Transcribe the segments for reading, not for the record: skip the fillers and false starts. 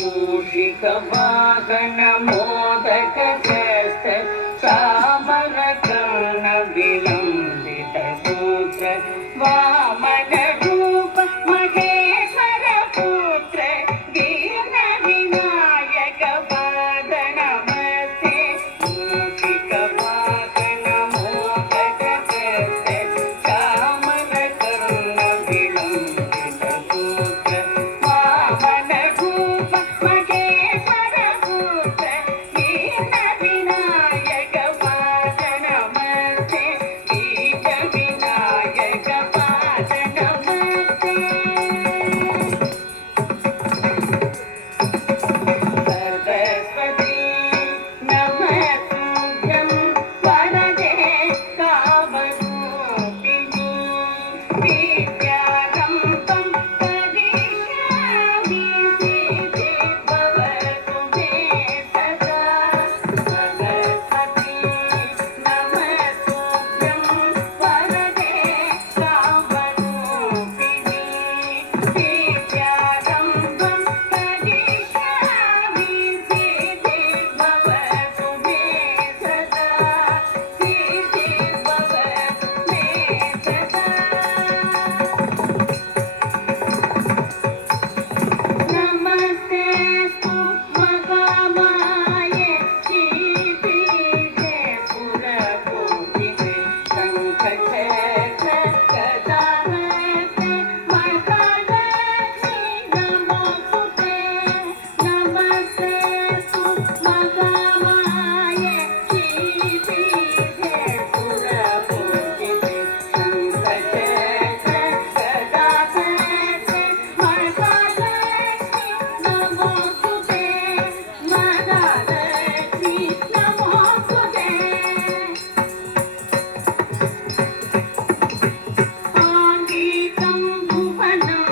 मूषिकवाहन मोदकग्रस्त चामरकर्ण विलम्बित सूत्र वामन रूप महेश्वर पुत्र दीन विनायक पाद नमस्ते मूषिकवाहन मोदकग्रस्त चामरकर्ण विलम्बित सूत्र वामन रूप महेश्वर पुत्र दीन विनायक पाद नमस्ते दीन विनायक पाद नमस्ते सरस्वती नमस्तुभ्यं वरदे कामरूपिणी विद्यारम्भं करिष्यामि सिद्धि भवतु मे सदा सरस्वती नमस्तुभ्यं वरदे कामरूपिणी विद्यारम्भं करिष्यामि सिद्धि भवतु मे सदा सिद्धि भवतु मे सदा नमस्ते महामाये श्रीपीठे पुरपूजिते शङ्खचक्र गदाहस्ते महालक्ष्मी नमोस्तुते नमस्ते महामाये श्रीपीठे पुरपूजिते शङ्खचक्र गदाहस्ते महालक्ष्मी नमोस्तुते महालक्ष्मी नमोस्तुते आङ्गीकं भुवनं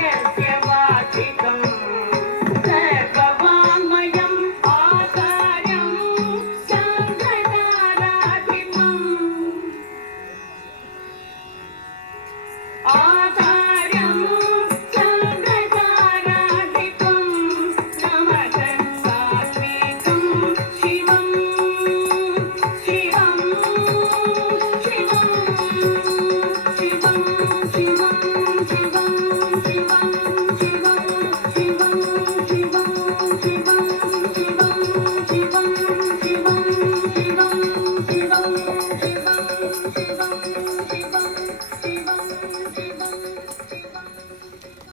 यस्य वाचिकं सर्ववाङ्मयम् आचार्यं शङ्कराराधितम् आचार्यं शङ्कराराधितं नमः सात्विकं शिवं शिवं शिवं शिवं शिवं शिवं शिवं शिवं शिवं शिवं शिवं शिवं शिवं शिवं शिवं शिवं शिवं शिवं